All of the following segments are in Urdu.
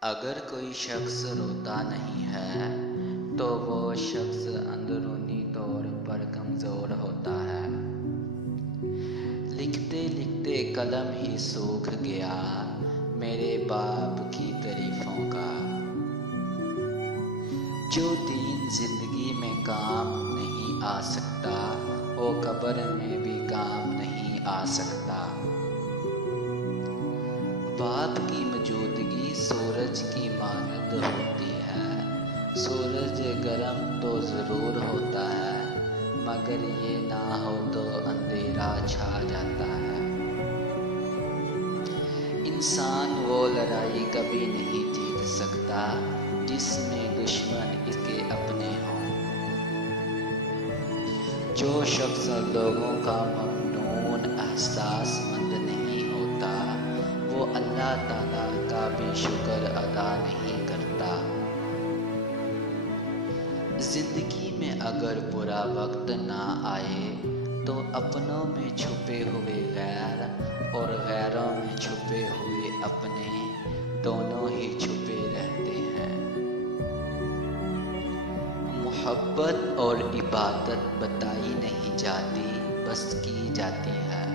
اگر کوئی شخص روتا نہیں ہے تو وہ شخص اندرونی طور پر کمزور ہوتا ہے۔ لکھتے لکھتے قلم ہی سوکھ گیا میرے باپ کی تعریفوں کا۔ جو دین زندگی میں کام نہیں آ سکتا وہ قبر میں بھی کام نہیں آ سکتا۔ باپ کی موجودگی سورج کی مانند ہوتی ہے۔ سورج گرم تو ضرور ہوتا ہے مگر یہ نہ ہو تو اندھیرا چھا جاتا ہے۔ انسان وہ لڑائی کبھی نہیں جیت سکتا جس میں دشمن اس کے اپنے ہوں۔ جو شخص لوگوں کا ممنون احساس مند نہیں ہوتا وہ اللہ تعالیٰ کا بھی شکر ادا نہیں کرتا۔ زندگی میں اگر برا وقت نہ آئے تو اپنوں میں چھپے ہوئے غیر اور غیروں میں چھپے ہوئے اپنے دونوں ہی چھپے رہتے ہیں۔ محبت اور عبادت بتائی نہیں جاتی بس کی جاتی ہے۔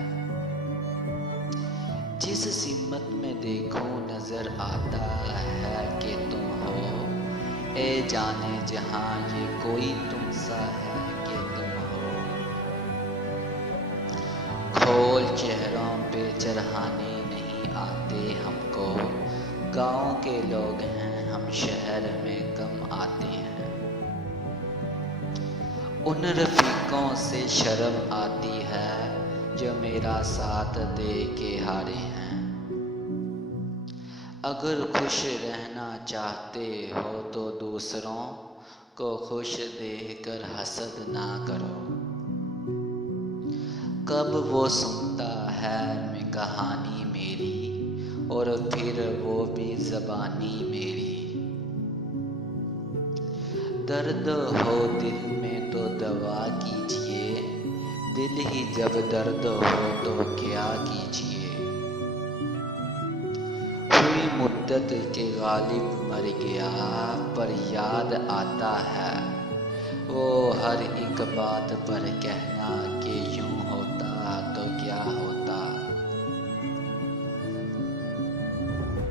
جس سمت میں دیکھو نظر آتا ہے کہ تم ہو، اے جانے جہاں یہ کوئی تم سا ہے کہ تم ہو۔ کھول چہروں پہ چرہانے نہیں آتے ہم کو، گاؤں کے لوگ ہیں ہم شہر میں کم آتے ہیں۔ ان رفیقوں سے شرم آتی ہے جو میرا ساتھ دے کے ہارے ہیں۔ اگر خوش رہنا چاہتے ہو تو دوسروں کو خوش دیکھ کر حسد نہ کرو۔ کب وہ سنتا ہے میں کہانی میری اور پھر وہ بھی زبانی میری۔ درد ہو دل میں تو دوا کیجیے، دل ہی جب درد ہو تو کیا کیجیے۔ ہوئی مدت کے غالب مر گیا پر یاد آتا ہے وہ ہر ایک بات پر کہنا کہ یوں